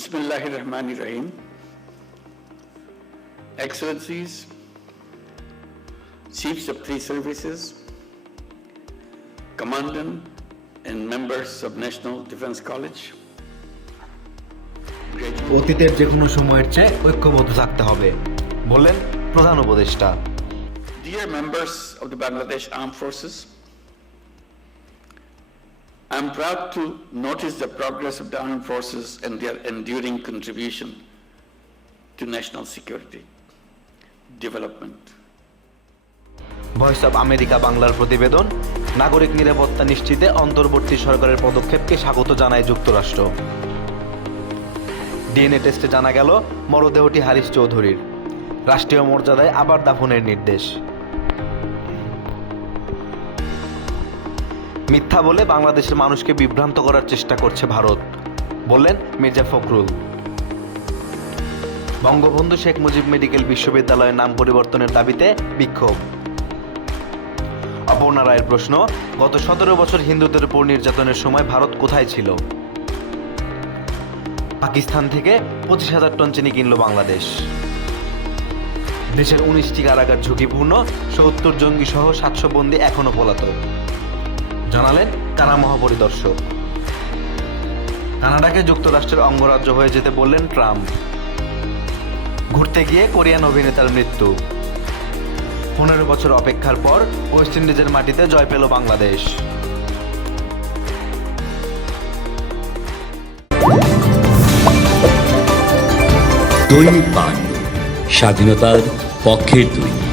Bismillahirrahmanirrahim. Excellencies, Chiefs of Three Services, Commandant and members of National Defense College, অতীতের যে কোনো সময়ের চেয়ে ঐক্যবদ্ধ থাকতে হবে বললেন প্রধান উপদেষ্টা Dear members of the Bangladesh Armed Forces, I'm proud to notice the progress of the armed forces and their enduring contribution to national security, development. Voice of America বাংলার প্রতিবেদন নাগরিক নিরাপত্তা নিশ্চিতে অন্তর্বর্তী সরকারের পদক্ষেপকে স্বাগত জানায় যুক্তরাষ্ট্র। ডিএনএ টেস্টে জানা গেল মরদেহটি হারিস চৌধুরীর। রাষ্ট্রীয় মর্যাদায় আবার দাফনের নির্দেশ। মিথ্যা বলে বাংলাদেশের মানুষকে বিভ্রান্ত করার চেষ্টা করছে ভারত, বললেন মির্জা ফখরুল। বঙ্গবন্ধু শেখ মুজিব মেডিকেল বিশ্ববিদ্যালয়ের নাম পরিবর্তনের দাবিতে বিক্ষোভ। অপর্ণা রায়ের প্রশ্ন, গত সতেরো বছর হিন্দুদের উপর নির্যাতনের সময় ভারত কোথায় ছিল? পাকিস্তান থেকে পঁচিশ হাজার টন চিনি কিনল বাংলাদেশ। দেশের উনিশটি কারাগার ঝুঁকিপূর্ণ, সত্তর জঙ্গি সহ সাতশো বন্দি এখনও পলাতক। জানালেন কারা মহাপরিদর্শক। কানাডাকে যুক্তরাষ্ট্রের অঙ্গরাজ্য হয়ে যেতে বললেন ট্রাম্প। ঘুরতে গিয়ে কোরিয়ান অভিনেতার মৃত্যু। পনেরো বছর অপেক্ষার পর ওয়েস্ট ইন্ডিজের মাটিতে জয় পেল বাংলাদেশ। দৈনিক স্বাধীনতার পক্ষের দৈনিক।